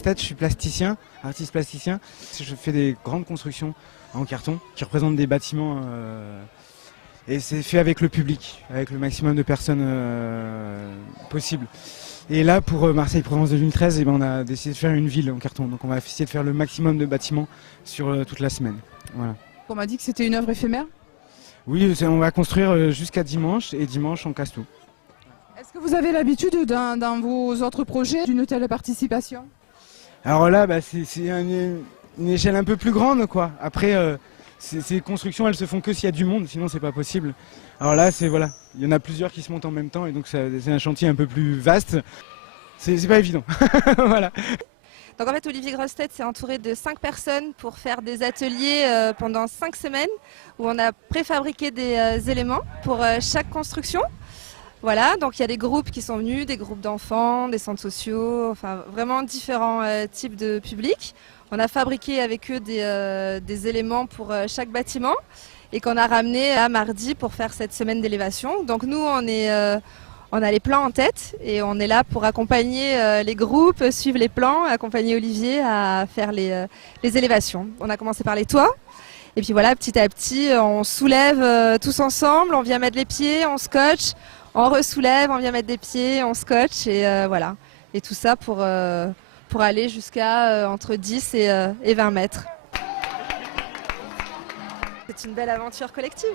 Grossetête, je suis plasticien, artiste plasticien. Je fais des grandes constructions en carton qui représentent des bâtiments et c'est fait avec le public, avec le maximum de personnes possible. Et là, pour Marseille-Provence 2013, on a décidé de faire une ville en carton. Donc on va essayer de faire le maximum de bâtiments sur toute la semaine. Voilà. On m'a dit que c'était une œuvre éphémère. Oui, on va construire jusqu'à dimanche et dimanche on casse tout. Est-ce que vous avez l'habitude dans vos autres projets d'une telle participation? Alors là, c'est une échelle un peu plus grande, quoi. Après, ces constructions, elles se font que s'il y a du monde, sinon c'est pas possible. Alors là, voilà, il y en a plusieurs qui se montent en même temps et donc c'est un chantier un peu plus vaste. C'est pas évident. Voilà. Donc en fait, Olivier Grossetête s'est entouré de 5 personnes pour faire des ateliers pendant 5 semaines où on a préfabriqué des éléments pour chaque construction. Voilà, donc il y a des groupes qui sont venus, des groupes d'enfants, des centres sociaux, enfin vraiment différents types de publics. On a fabriqué avec eux des éléments pour chaque bâtiment et qu'on a ramené à mardi pour faire cette semaine d'élévation. Donc nous, on a les plans en tête et on est là pour accompagner les groupes, suivre les plans, accompagner Olivier à faire les élévations. On a commencé par les toits et puis voilà, petit à petit, on soulève tous ensemble, on vient mettre les pieds, on scotche, on ressoulève, on vient mettre des pieds, on scotche et voilà. Et tout ça pour aller jusqu'à entre 10 et 20 mètres. C'est une belle aventure collective.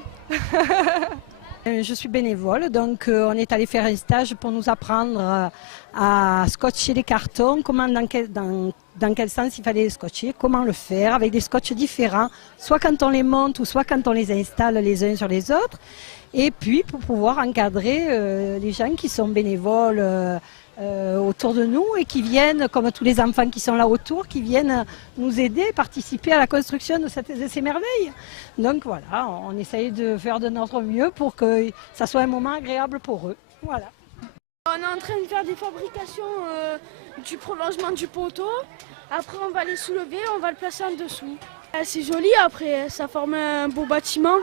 Je suis bénévole, donc on est allé faire un stage pour nous apprendre à scotcher les cartons, dans quel sens il fallait les scotcher, comment le faire, avec des scotches différents, soit quand on les monte ou soit quand on les installe les uns sur les autres. Et puis pour pouvoir encadrer les gens qui sont bénévoles autour de nous et qui viennent, comme tous les enfants qui sont là autour, qui viennent nous aider, participer à la construction de ces merveilles. Donc voilà, on essaye de faire de notre mieux pour que ça soit un moment agréable pour eux. Voilà. On est en train de faire des fabrications du prolongement du poteau. Après on va les soulever, on va le placer en dessous. C'est joli après, ça forme un beau bâtiment.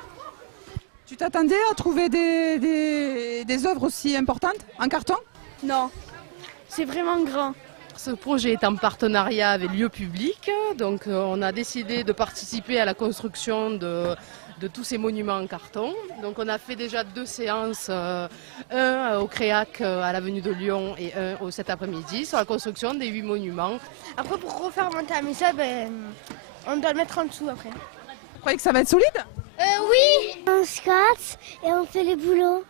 Tu t'attendais à trouver des œuvres aussi importantes en carton? Non, c'est vraiment grand. Ce projet est en partenariat avec Lieux Publics, donc on a décidé de participer à la construction de tous ces monuments en carton. Donc on a fait déjà 2 séances, un au Créac à l'avenue de Lyon et un cet après-midi sur la construction des 8 monuments. Après pour refaire monter la maison, on doit le mettre en dessous après. Vous croyez que ça va être solide? Oui. On scotte et on fait les boulots.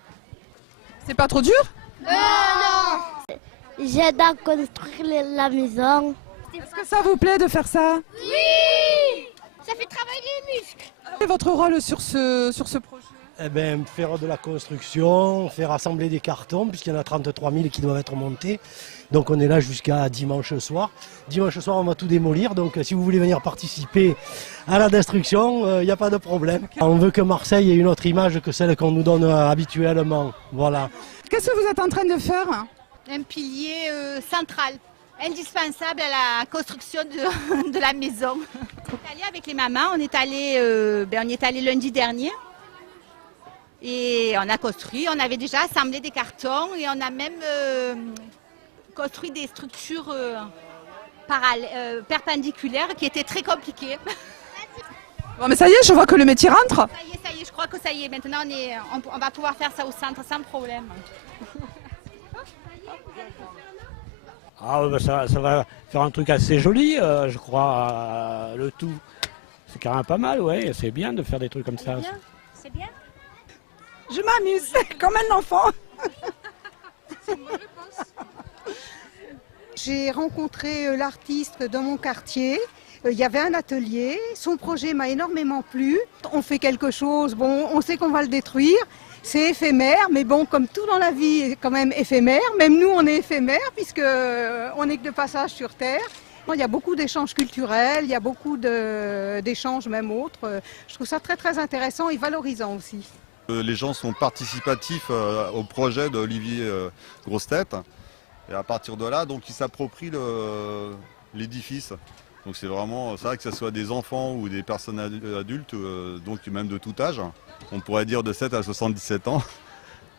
C'est pas trop dur? Non. J'aide à construire la maison. Est-ce que ça vous plaît de faire ça? Oui. Ça fait travailler les muscles. Quel est votre rôle sur ce projet? Faire de la construction, faire assembler des cartons, puisqu'il y en a 33 000 qui doivent être montés. Donc on est là jusqu'à dimanche soir. Dimanche soir, on va tout démolir. Donc si vous voulez venir participer à la destruction, il n'y a pas de problème. On veut que Marseille ait une autre image que celle qu'on nous donne habituellement. Voilà. Qu'est-ce que vous êtes en train de faire? Un pilier central, indispensable à la construction de la maison. On est allé avec les mamans, on y est allé lundi dernier. Et on a construit, on avait déjà assemblé des cartons et on a même construit des structures perpendiculaires qui étaient très compliquées. Bon, mais ça y est, je vois que le métier rentre. Ça y est, je crois que ça y est. Maintenant, on va pouvoir faire ça au centre sans problème. Ah, ça va faire un truc assez joli, je crois, le tout. C'est quand même pas mal, ouais, c'est bien de faire des trucs comme ça. C'est bien. Je m'amuse comme un enfant. J'ai rencontré l'artiste dans mon quartier. Il y avait un atelier. Son projet m'a énormément plu. On fait quelque chose, bon, on sait qu'on va le détruire. C'est éphémère, mais bon, comme tout dans la vie est quand même éphémère. Même nous, on est éphémère puisqu'on n'est que de passage sur Terre. Il y a beaucoup d'échanges culturels, il y a beaucoup d'échanges même autres. Je trouve ça très très intéressant et valorisant aussi. Les gens sont participatifs au projet d'Olivier Grossetête et à partir de là, donc ils s'approprient l'édifice. Donc c'est vrai que ce soit des enfants ou des personnes adultes, donc même de tout âge, on pourrait dire de 7 à 77 ans,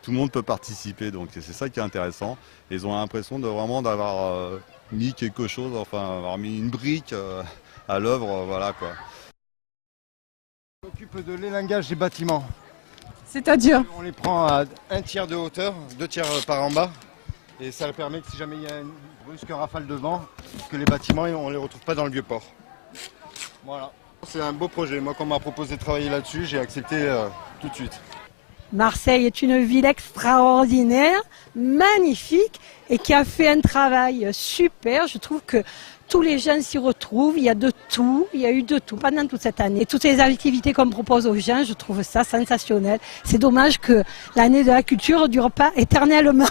tout le monde peut participer, donc c'est ça qui est intéressant. Ils ont l'impression d'avoir mis quelque chose, enfin avoir mis une brique à l'œuvre, voilà quoi. On s'occupe de l'élangage des bâtiments. C'est-à-dire? On les prend à 1 tiers de hauteur, 2 tiers par en bas. Et ça permet que si jamais il y a une brusque rafale de vent, que les bâtiments, on ne les retrouve pas dans le vieux port. Voilà. C'est un beau projet. Moi, quand on m'a proposé de travailler là-dessus, j'ai accepté tout de suite. Marseille est une ville extraordinaire, magnifique et qui a fait un travail super. Je trouve que tous les gens s'y retrouvent, il y a de tout, il y a eu de tout pendant toute cette année. Toutes les activités qu'on propose aux gens, je trouve ça sensationnel. C'est dommage que l'année de la culture ne dure pas éternellement.